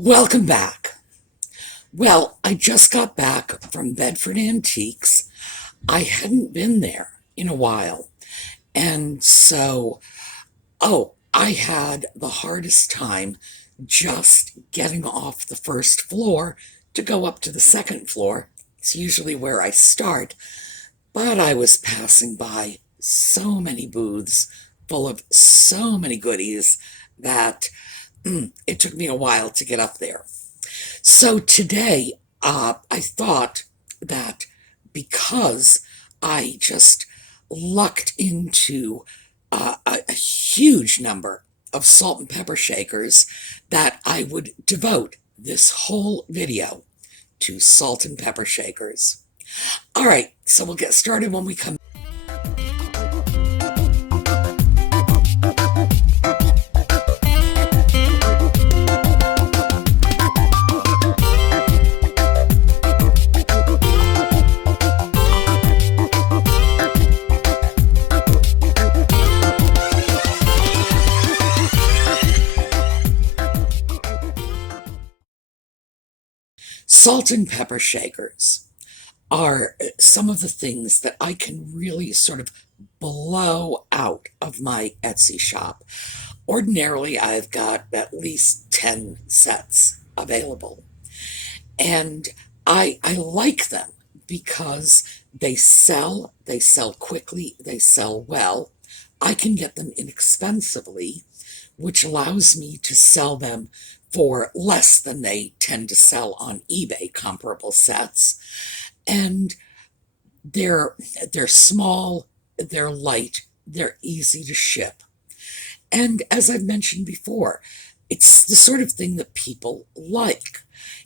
Welcome back. Well, I just got back from Bedford Antiques. I hadn't been there in a while. And so, I had the hardest time just getting off the first floor to go up to the second floor. It's usually where I start. But I was passing by so many booths full of so many goodies that it took me a while to get up there. So today, I thought that because I just lucked into a huge number of salt and pepper shakers, that I would devote this whole video to salt and pepper shakers. All right, so we'll get started when we come. Salt and pepper shakers are some of the things that I can really sort of blow out of my Etsy shop. Ordinarily, I've got at least 10 sets available. And I like them because they sell quickly, they sell well. I can get them inexpensively, which allows me to sell them for less than they tend to sell on eBay, comparable sets. And they're small, they're light, they're easy to ship. And as I've mentioned before, it's the sort of thing that people like.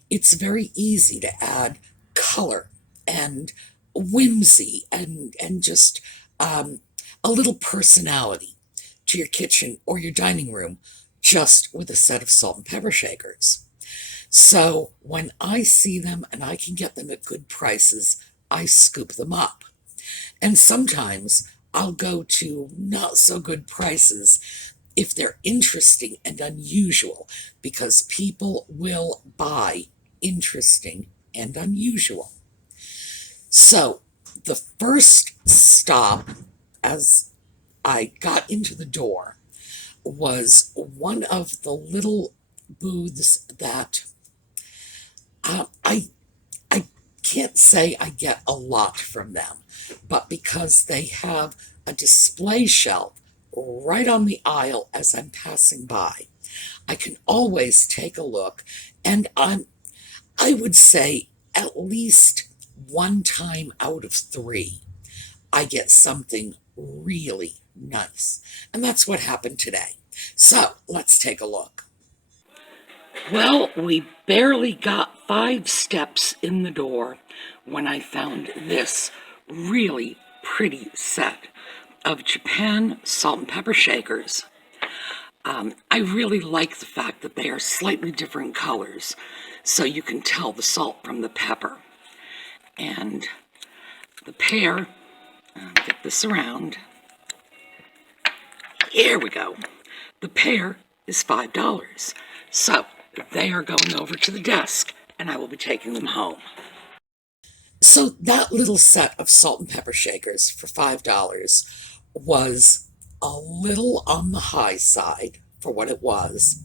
It's very easy to add color and whimsy and just a little personality to your kitchen or your dining room just with a set of salt and pepper shakers. So when I see them and I can get them at good prices, I scoop them up. And sometimes I'll go to not so good prices if they're interesting and unusual, because people will buy interesting and unusual. So the first stop as I got into the door was one of the little booths that I can't say I get a lot from them, but because they have a display shelf right on the aisle as I'm passing by, I can always take a look, and I would say at least one time out of three, I get something really nice. And that's what happened today. So let's take a look. Well, we barely got 5 steps in the door when I found this really pretty set of Japan salt and pepper shakers. I really like the fact that they are slightly different colors, so you can tell the salt from the pepper. And the pair, get this around. Here we go. The pair is $5. So they are going over to the desk, and I will be taking them home. So that little set of salt and pepper shakers for $5 was a little on the high side for what it was,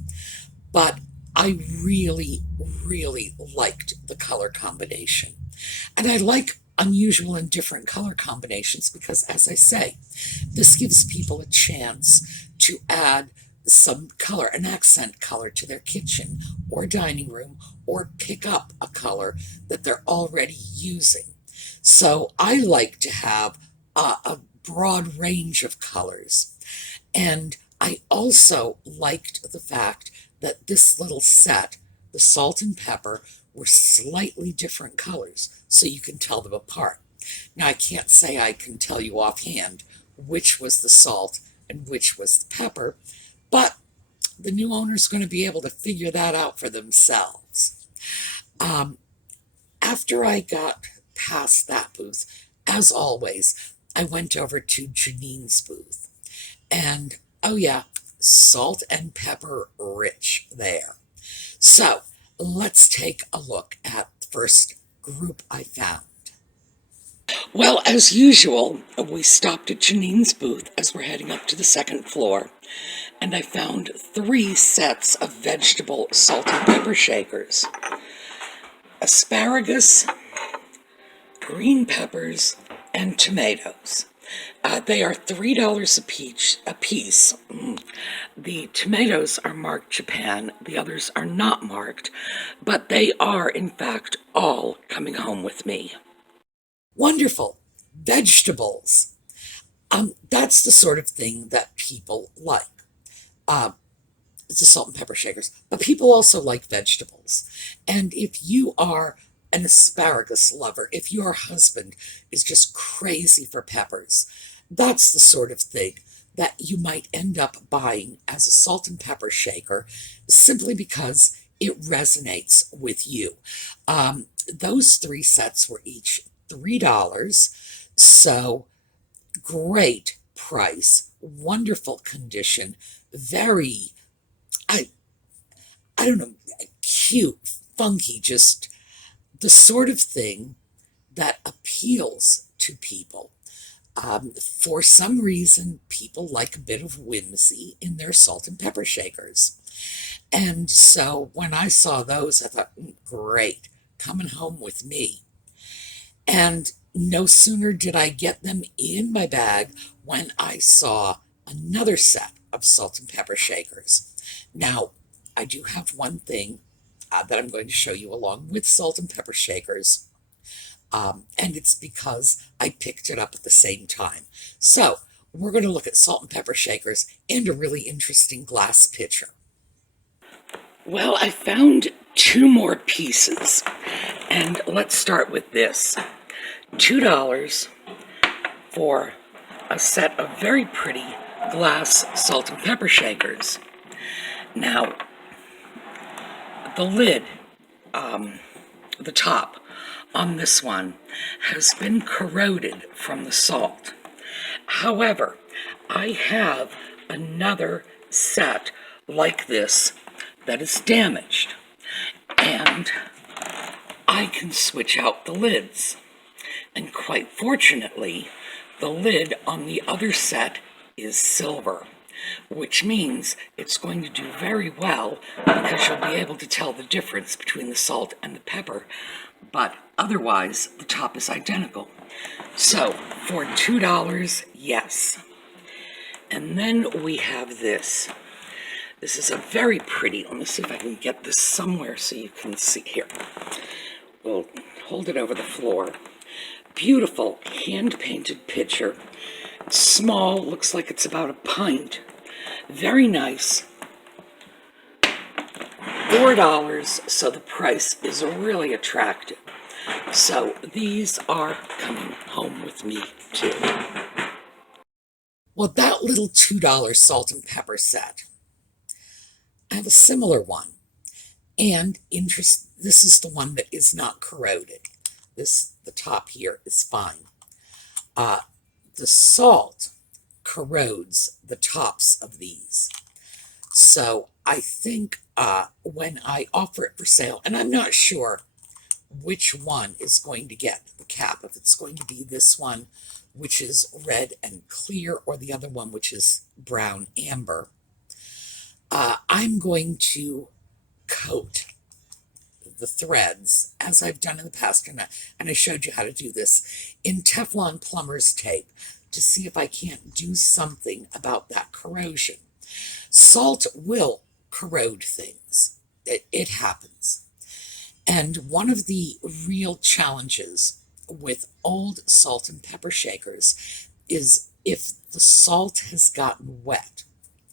but I really, really liked the color combination. And I like unusual and different color combinations because, as I say, this gives people a chance to add some color, an accent color to their kitchen or dining room, or pick up a color that they're already using. So I like to have a broad range of colors. And I also liked the fact that this little set, the salt and pepper, were slightly different colors, so you can tell them apart. Now, I can't say I can tell you offhand which was the salt and which was the pepper, but the new owner's going to be able to figure that out for themselves. After I got past that booth, as always, I went over to Janine's booth. And, oh yeah, salt and pepper rich there. So look at the first group I found. Well, as usual, we stopped at Janine's booth as we're heading up to the second floor, and I found 3 sets of vegetable salt and pepper shakers. Asparagus, green peppers, and tomatoes. They are $3 a piece. The tomatoes are marked Japan, the others are not marked, but they are, in fact, all coming home with me. Wonderful. Vegetables. That's the sort of thing that people like. It's the salt and pepper shakers. But people also like vegetables. And if you are an asparagus lover, if your husband is just crazy for peppers, that's the sort of thing that you might end up buying as a salt and pepper shaker simply because it resonates with you. Those 3 sets were each $3, so great price, wonderful condition, very, I don't know, cute, funky, just the sort of thing that appeals to people. For some reason, people like a bit of whimsy in their salt and pepper shakers. And so when I saw those, I thought, great, coming home with me. And no sooner did I get them in my bag when I saw another set of salt and pepper shakers. Now, I do have one thing that I'm going to show you along with salt and pepper shakers, and it's because I picked it up at the same time. So we're going to look at salt and pepper shakers and a really interesting glass pitcher. Well, I found 2 more pieces, and let's start with this. $2 for a set of very pretty glass salt and pepper shakers. Now, the lid, the top on this one has been corroded from the salt. However, I have another set like this that is damaged, and I can switch out the lids. And quite fortunately, the lid on the other set is silver, which means it's going to do very well because you'll be able to tell the difference between the salt and the pepper, but otherwise the top is identical. So for $2, yes. And then we have this. This is a very pretty, let me see if I can get this somewhere so you can see here. We'll hold it over the floor. Beautiful hand-painted pitcher. It's small, looks like it's about a pint. Very nice. $4, so the price is really attractive. So these are coming home with me too. Well, that little $2 salt and pepper set, I have a similar one. And this is the one that is not corroded. The top here is fine. The salt corrodes the tops of these. So I think when I offer it for sale, and I'm not sure which one is going to get the cap, if it's going to be this one, which is red and clear, or the other one, which is brown amber, I'm going to coat the threads, as I've done in the past, and I showed you how to do this, in Teflon plumber's tape to see if I can't do something about that corrosion. Salt will corrode things. It happens. And one of the real challenges with old salt and pepper shakers is if the salt has gotten wet,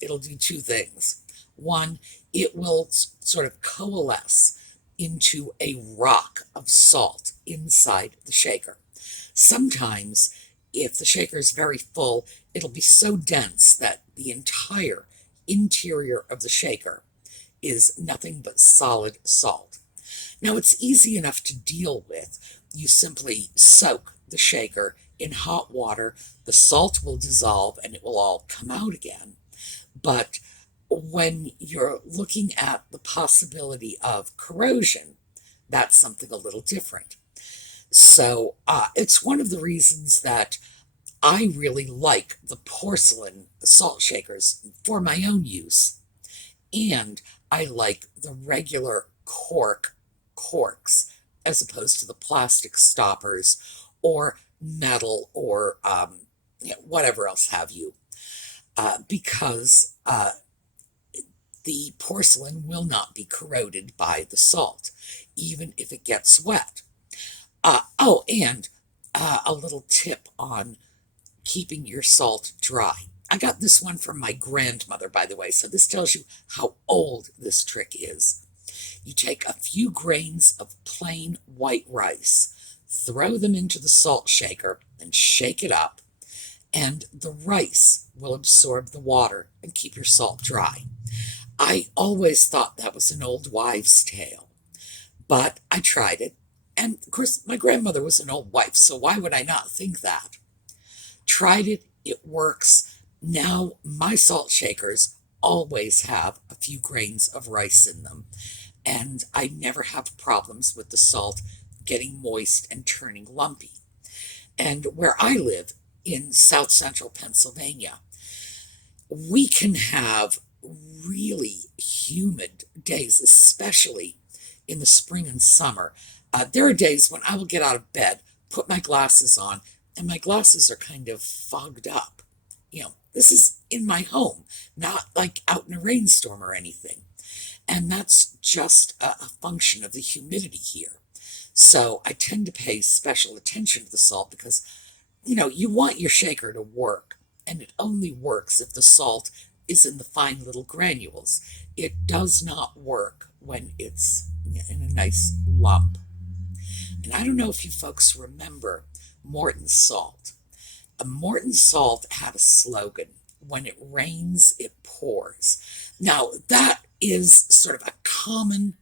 it'll do 2 things. One, it will sort of coalesce into a rock of salt inside the shaker. Sometimes, if the shaker is very full, it'll be so dense that the entire interior of the shaker is nothing but solid salt. Now, it's easy enough to deal with. You simply soak the shaker in hot water, the salt will dissolve, and it will all come out again. But when you're looking at the possibility of corrosion, That's something a little different. So it's one of the reasons that I really like the porcelain salt shakers for my own use. And I like the regular corks as opposed to the plastic stoppers or metal or whatever else have you, because the porcelain will not be corroded by the salt, even if it gets wet. And a little tip on keeping your salt dry. I got this one from my grandmother, by the way, so this tells you how old this trick is. You take a few grains of plain white rice, throw them into the salt shaker, and shake it up, and the rice will absorb the water and keep your salt dry. I always thought that was an old wives' tale, but I tried it, and of course, my grandmother was an old wife, so why would I not think that? Tried it, it works. Now my salt shakers always have a few grains of rice in them, and I never have problems with the salt getting moist and turning lumpy. And where I live in south central Pennsylvania, we can have really humid days, especially in the spring and summer. There are days when I will get out of bed, put my glasses on, and my glasses are kind of fogged up. This is in my home, not like out in a rainstorm or anything. And that's just a function of the humidity here. So I tend to pay special attention to the salt because, you want your shaker to work, and it only works if the salt is in the fine little granules. It does not work when it's in a nice lump. And I don't know if you folks remember Morton Salt. Morton Salt had a slogan: when it rains, it pours. Now, that is sort of a common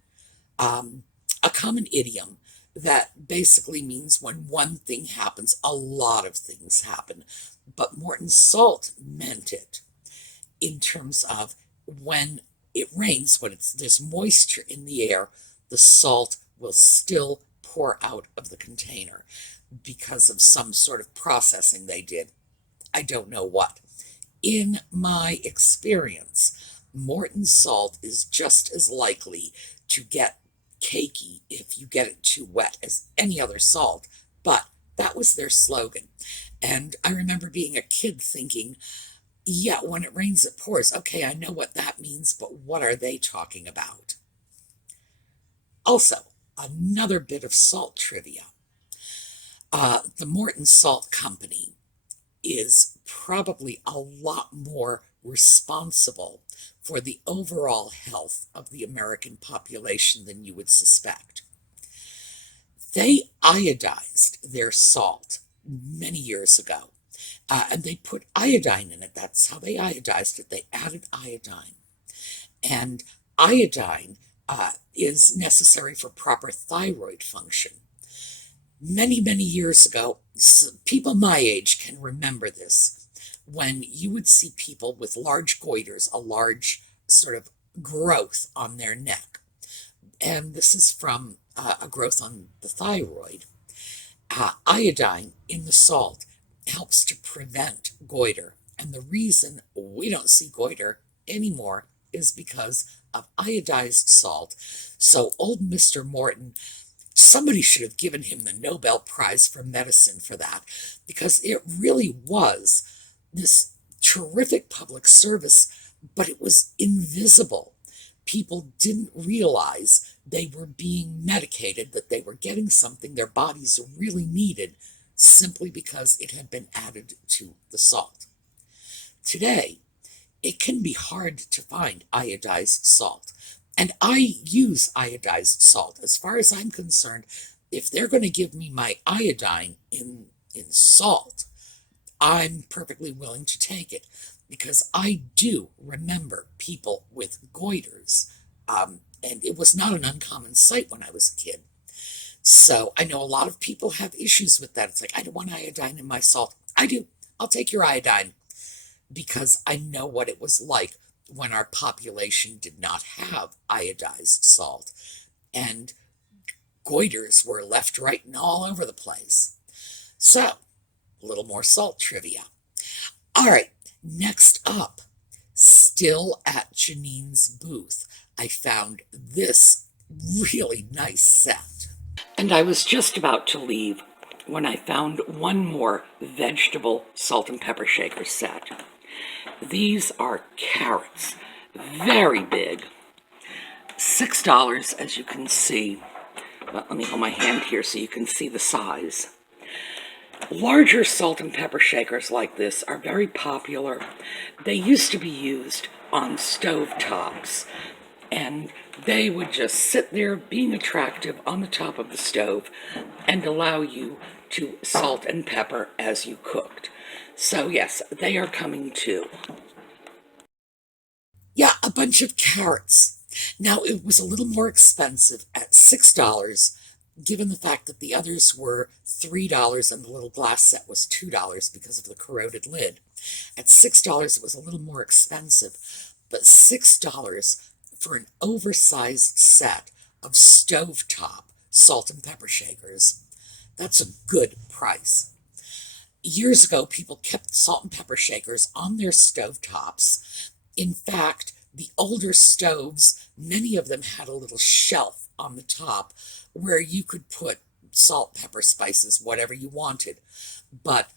idiom that basically means when one thing happens, a lot of things happen. But Morton Salt meant it in terms of when it rains, when there's moisture in the air, the salt will still pour out of the container because of some sort of processing they did. I don't know what. In my experience, Morton salt is just as likely to get cakey if you get it too wet as any other salt, but that was their slogan. And I remember being a kid thinking, yeah, when it rains, it pours. Okay, I know what that means, but what are they talking about? Also, another bit of salt trivia. The Morton Salt Company is probably a lot more responsible for the overall health of the American population than you would suspect. They iodized their salt many years ago, and they put iodine in it. That's how they iodized it. They added iodine. And iodine is necessary for proper thyroid function. Many, many years ago, people my age can remember this, when you would see people with large goiters, a large sort of growth on their neck. And this is from a growth on the thyroid. Iodine in the salt helps to prevent goiter. And the reason we don't see goiter anymore is because of iodized salt. So old Mr. Morton, somebody should have given him the Nobel Prize for Medicine for that, because it really was this terrific public service, but it was invisible. People didn't realize they were being medicated, that they were getting something their bodies really needed simply because it had been added to the salt. Today, it can be hard to find iodized salt. And I use iodized salt. As far as I'm concerned, if they're going to give me my iodine in salt, I'm perfectly willing to take it, because I do remember people with goiters. And it was not an uncommon sight when I was a kid. So I know a lot of people have issues with that. It's like, I don't want iodine in my salt. I do. I'll take your iodine, because I know what it was like when our population did not have iodized salt. And goiters were left, right, and all over the place. So, a little more salt trivia. All right, next up, still at Janine's booth, I found this really nice set. And I was just about to leave when I found one more vegetable salt and pepper shaker set. These are carrots, very big. $6, as you can see. Well, let me hold my hand here so you can see the size. Larger salt and pepper shakers like this are very popular. They used to be used on stove tops, and they would just sit there being attractive on the top of the stove and allow you to salt and pepper as you cooked. So yes, they are coming too. Yeah, a bunch of carrots. Now, it was a little more expensive at $6, given the fact that the others were $3 and the little glass set was $2 because of the corroded lid. At $6, it was a little more expensive, but $6 for an oversized set of stovetop salt and pepper shakers, that's a good price. Years ago, people kept salt and pepper shakers on their stovetops. In fact, the older stoves, many of them had a little shelf on the top where you could put salt, pepper, spices, whatever you wanted. But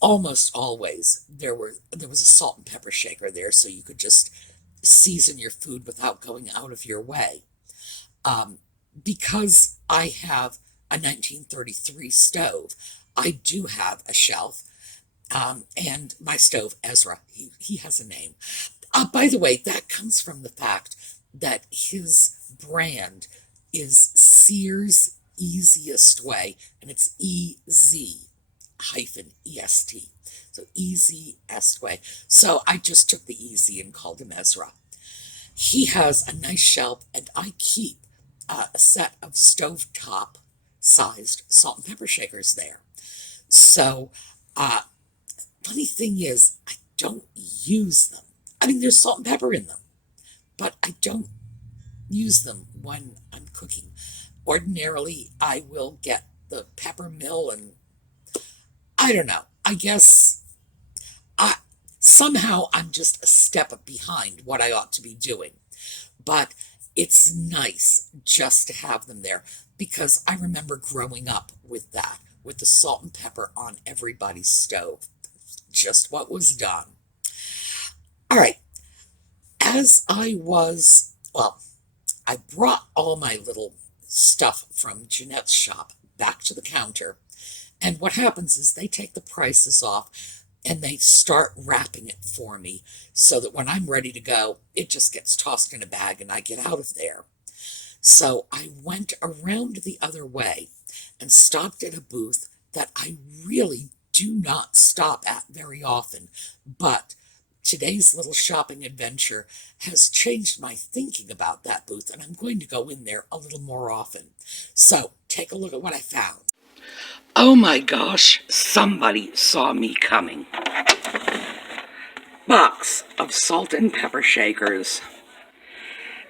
almost always there was a salt and pepper shaker there, so you could just season your food without going out of your way. Because I have a 1933 stove, I do have a shelf, and my stove, Ezra, he has a name. By the way, that comes from the fact that his brand is Sears Easiest Way, and it's EZ-EST. So Easiest Way. So I just took the easy and called him Ezra. He has a nice shelf, and I keep a set of stovetop sized salt and pepper shakers there. So, funny thing is, I don't use them. I mean, there's salt and pepper in them, but I don't use them when I'm cooking. Ordinarily, I will get the pepper mill, and I don't know. I guess somehow I'm just a step behind what I ought to be doing. But it's nice just to have them there because I remember growing up with that, with the salt and pepper on everybody's stove. Just what was done. All right. As I brought all my little stuff from Jeanette's shop back to the counter. And what happens is they take the prices off and they start wrapping it for me so that when I'm ready to go, it just gets tossed in a bag and I get out of there. So I went around the other way and stopped at a booth that I really do not stop at very often, but today's little shopping adventure has changed my thinking about that booth, and I'm going to go in there a little more often. So, take a look at what I found. Oh my gosh, somebody saw me coming. Box of salt and pepper shakers.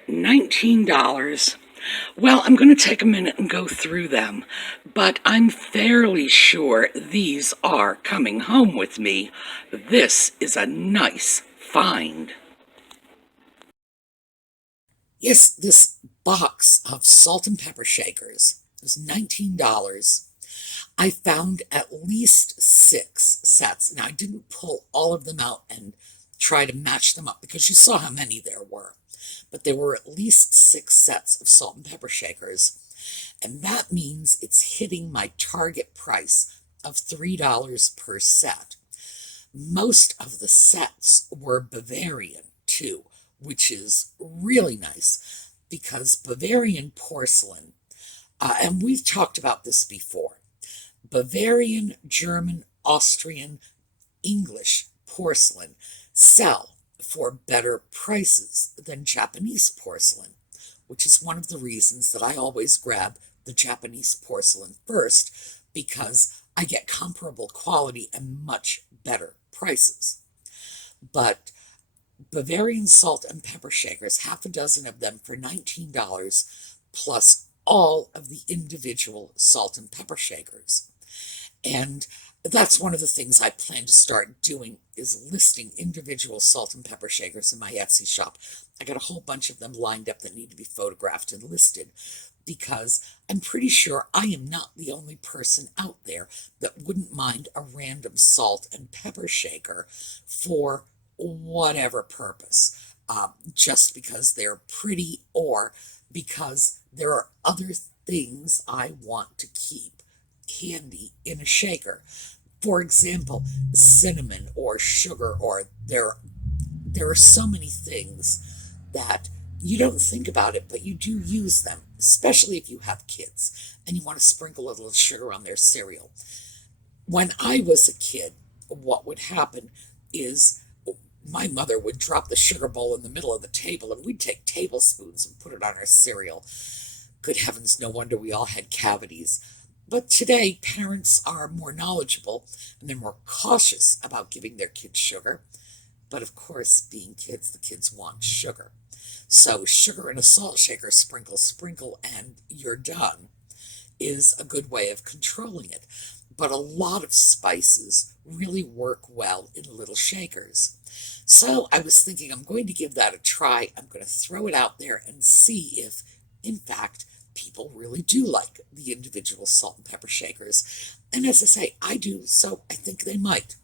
$19. Well, I'm going to take a minute and go through them, but I'm fairly sure these are coming home with me. This is a nice find. Yes, this box of salt and pepper shakers was $19. I found at least 6 sets. Now, I didn't pull all of them out and try to match them up because you saw how many there were. But there were at least 6 sets of salt and pepper shakers. And that means it's hitting my target price of $3 per set. Most of the sets were Bavarian, too, which is really nice because Bavarian porcelain, and we've talked about this before, Bavarian, German, Austrian, English porcelain sell for better prices than Japanese porcelain, which is one of the reasons that I always grab the Japanese porcelain first, because I get comparable quality and much better prices. But Bavarian salt and pepper shakers, half a dozen of them for $19, plus all of the individual salt and pepper shakers. And that's one of the things I plan to start doing, is listing individual salt and pepper shakers in my Etsy shop. I got a whole bunch of them lined up that need to be photographed and listed, because I'm pretty sure I am not the only person out there that wouldn't mind a random salt and pepper shaker for whatever purpose, just because they're pretty or because there are other things I want to keep handy in a shaker. For example, cinnamon or sugar, or there are so many things that you don't think about it, but you do use them, especially if you have kids and you want to sprinkle a little sugar on their cereal. When I was a kid, what would happen is my mother would drop the sugar bowl in the middle of the table, and we'd take tablespoons and put it on our cereal. Good heavens, no wonder we all had cavities. But today, parents are more knowledgeable and they're more cautious about giving their kids sugar. But of course, being kids, the kids want sugar. So sugar in a salt shaker, sprinkle, sprinkle, and you're done, is a good way of controlling it. But a lot of spices really work well in little shakers. So I was thinking I'm going to give that a try. I'm going to throw it out there and see if, in fact, people really do like the individual salt and pepper shakers. And as I say, I do, so I think they might.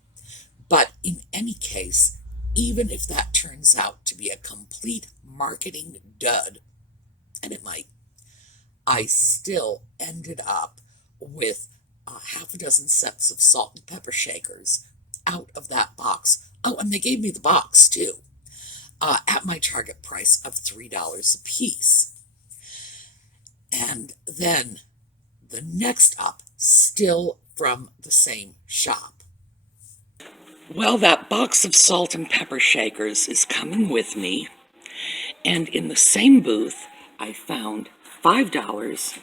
But in any case, even if that turns out to be a complete marketing dud, and it might, I still ended up with half a dozen sets of salt and pepper shakers out of that box. Oh, and they gave me the box too, at my target price of $3 a piece. And then the next up, still from the same shop. Well, that box of salt and pepper shakers is coming with me. And in the same booth, I found $5.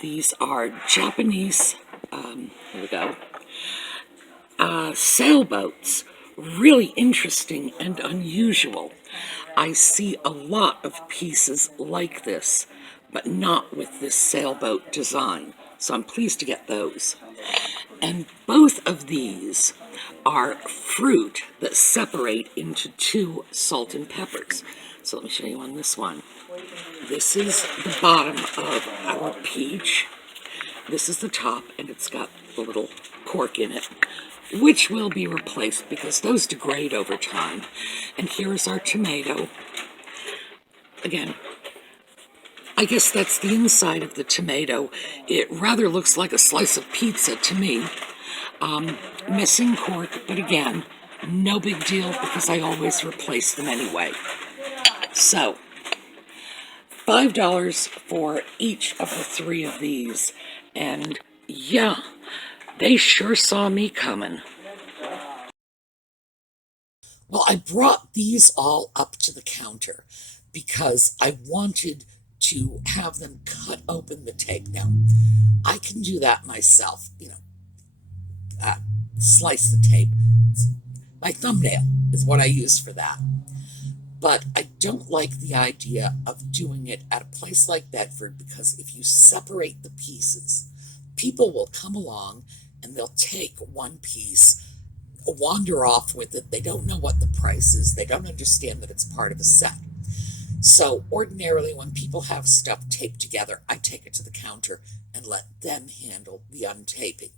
These are Japanese, here we go, sailboats. Really interesting and unusual. I see a lot of pieces like this, but not with this sailboat design. So I'm pleased to get those. And both of these are fruit that separate into two salt and peppers. So let me show you on this one. This is the bottom of our peach. This is the top, and it's got the little cork in it, which will be replaced because those degrade over time. And here's our tomato. Again, I guess that's the inside of the tomato. It rather looks like a slice of pizza to me. Missing cork, but again, no big deal because I always replace them anyway. So, $5 for each of the three of these. And yeah, they sure saw me coming. Well, I brought these all up to the counter because I wanted to have them cut open the tape. Now, I can do that myself, slice the tape. My thumbnail is what I use for that. But I don't like the idea of doing it at a place like Bedford, because if you separate the pieces, people will come along and they'll take one piece, wander off with it. They don't know what the price is. They don't understand that it's part of a set. So ordinarily when people have stuff taped together, I take it to the counter and let them handle the untaping.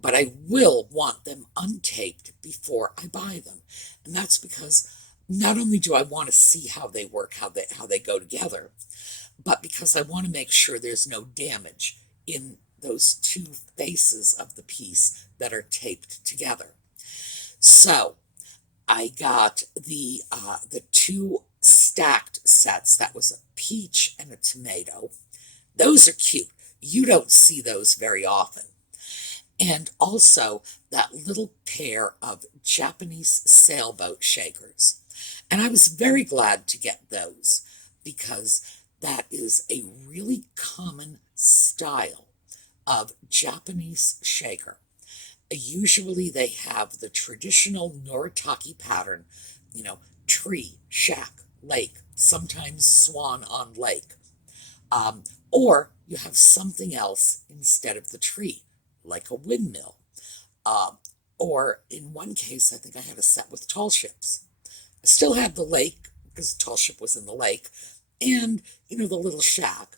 But I will want them untaped before I buy them. And that's because not only do I want to see how they work, how they go together, but because I want to make sure there's no damage in those two faces of the piece that are taped together. So I got the two stacked sets. That was a peach and a tomato. Those are cute. You don't see those very often. And also that little pair of Japanese sailboat shakers. And I was very glad to get those because that is a really common style of Japanese shaker. Usually they have the traditional Noritake pattern, tree, shack, lake, sometimes swan on lake. Or you have something else instead of the tree, like a windmill. Uh, or in one case, I think I had a set with tall ships. I still had the lake, because the tall ship was in the lake, and, the little shack.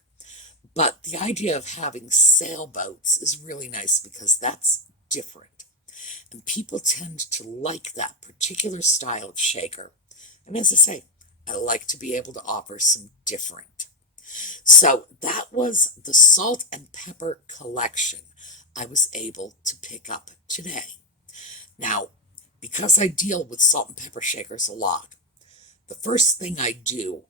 But the idea of having sailboats is really nice because that's different. And people tend to like that particular style of shaker. And as I say, I like to be able to offer some different. So that was the salt and pepper collection I was able to pick up today. Now, because I deal with salt and pepper shakers a lot, the first thing I do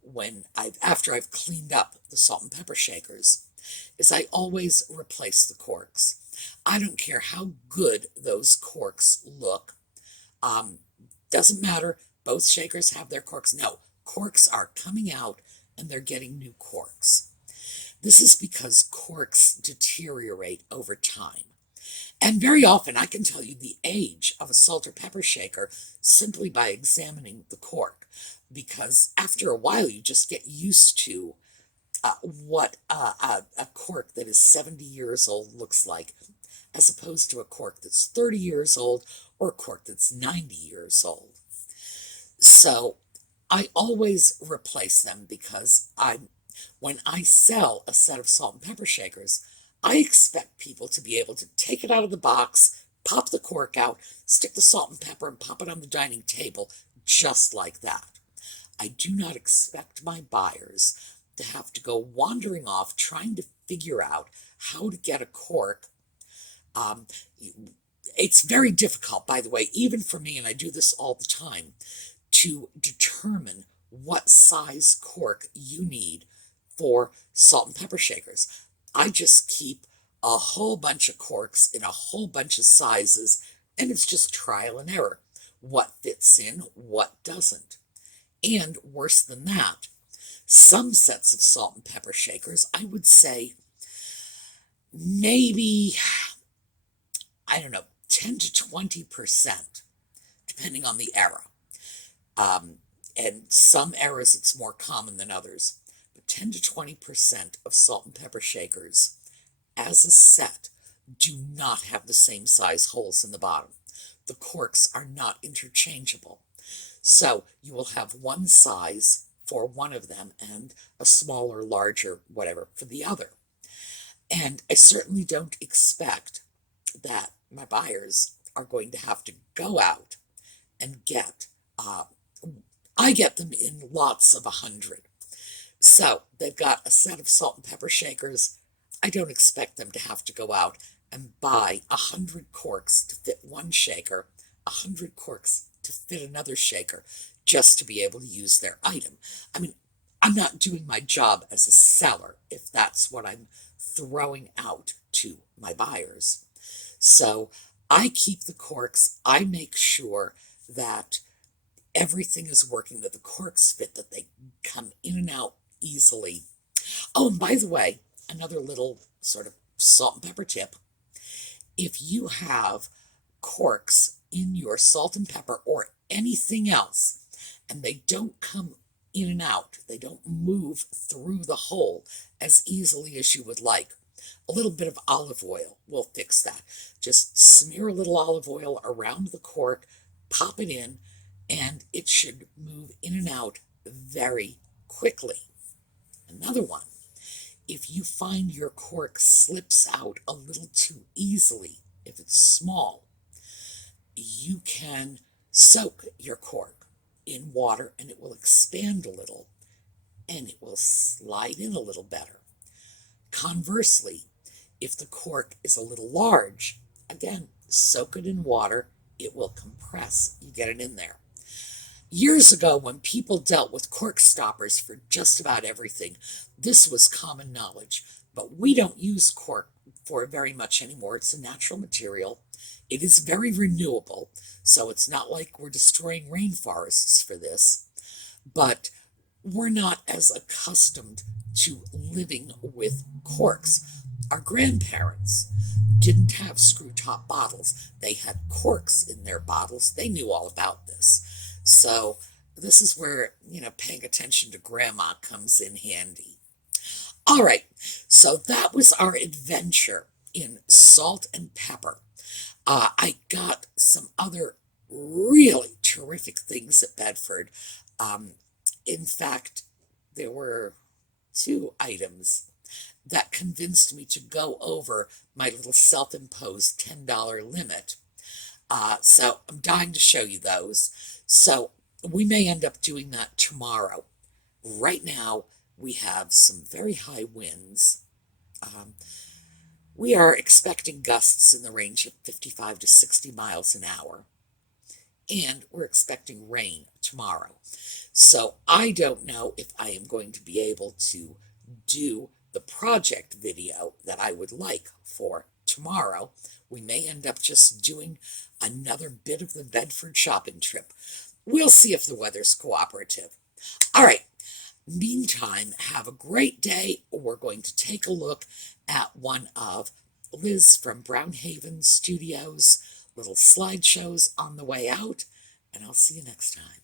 after I've cleaned up the salt and pepper shakers is I always replace the corks. I don't care how good those corks look. Doesn't matter. Both shakers have their corks. No, corks are coming out and they're getting new corks. This is because corks deteriorate over time. And very often I can tell you the age of a salt or pepper shaker simply by examining the cork, because after a while you just get used to what a cork that is 70 years old looks like, as opposed to a cork that's 30 years old or a cork that's 90 years old. So I always replace them because when I sell a set of salt and pepper shakers, I expect people to be able to take it out of the box, pop the cork out, stick the salt and pepper, and pop it on the dining table just like that. I do not expect my buyers to have to go wandering off trying to figure out how to get a cork. It's very difficult, by the way, even for me, and I do this all the time, to determine what size cork you need for salt and pepper shakers. I just keep a whole bunch of corks in a whole bunch of sizes, and it's just trial and error. What fits in, what doesn't. And worse than that, some sets of salt and pepper shakers, I would say maybe, 10 to 20%, depending on the era. And some eras it's more common than others. 10 to 20% of salt and pepper shakers as a set do not have the same size holes in the bottom. The corks are not interchangeable. So you will have one size for one of them and a smaller, larger, whatever for the other. And I certainly don't expect that my buyers are going to have to go out and get, I get them in lots of 100. So they've got a set of salt and pepper shakers. I don't expect them to have to go out and buy 100 corks to fit one shaker, 100 corks to fit another shaker, just to be able to use their item. I mean, I'm not doing my job as a seller if that's what I'm throwing out to my buyers. So I keep the corks. I make sure that everything is working, that the corks fit, that they come in and out easily. Oh, and by the way, another little sort of salt and pepper tip. If you have corks in your salt and pepper or anything else, and they don't come in and out, they don't move through the hole as easily as you would like, a little bit of olive oil will fix that. Just smear a little olive oil around the cork, pop it in, and it should move in and out very quickly. Another one, if you find your cork slips out a little too easily, if it's small, you can soak your cork in water and it will expand a little and it will slide in a little better. Conversely, if the cork is a little large, again, soak it in water, it will compress. You get it in there. Years ago, when people dealt with cork stoppers for just about everything, this was common knowledge. But we don't use cork for it very much anymore. It's a natural material. It is very renewable, so it's not like we're destroying rainforests for this. But we're not as accustomed to living with corks. Our grandparents didn't have screw-top bottles. They had corks in their bottles. They knew all about this. So this is where, paying attention to grandma comes in handy. All right, so So that was our adventure in salt and pepper. I got some other really terrific things at Bedford. Um, in fact, there were two items that convinced me to go over my little self-imposed $10 limit. So I'm dying to show you those. So we may end up doing that tomorrow. Right now, we have some very high winds. Um, we are expecting gusts in the range of 55 to 60 miles an hour. And we're expecting rain tomorrow. So I don't know if I am going to be able to do the project video that I would like for tomorrow. We may end up just doing another bit of the Bedford shopping trip. We'll see if the weather's cooperative. All right. Meantime, have a great day. We're going to take a look at one of Liz from Brownhaven Studios' little slideshows on the way out, and I'll see you next time.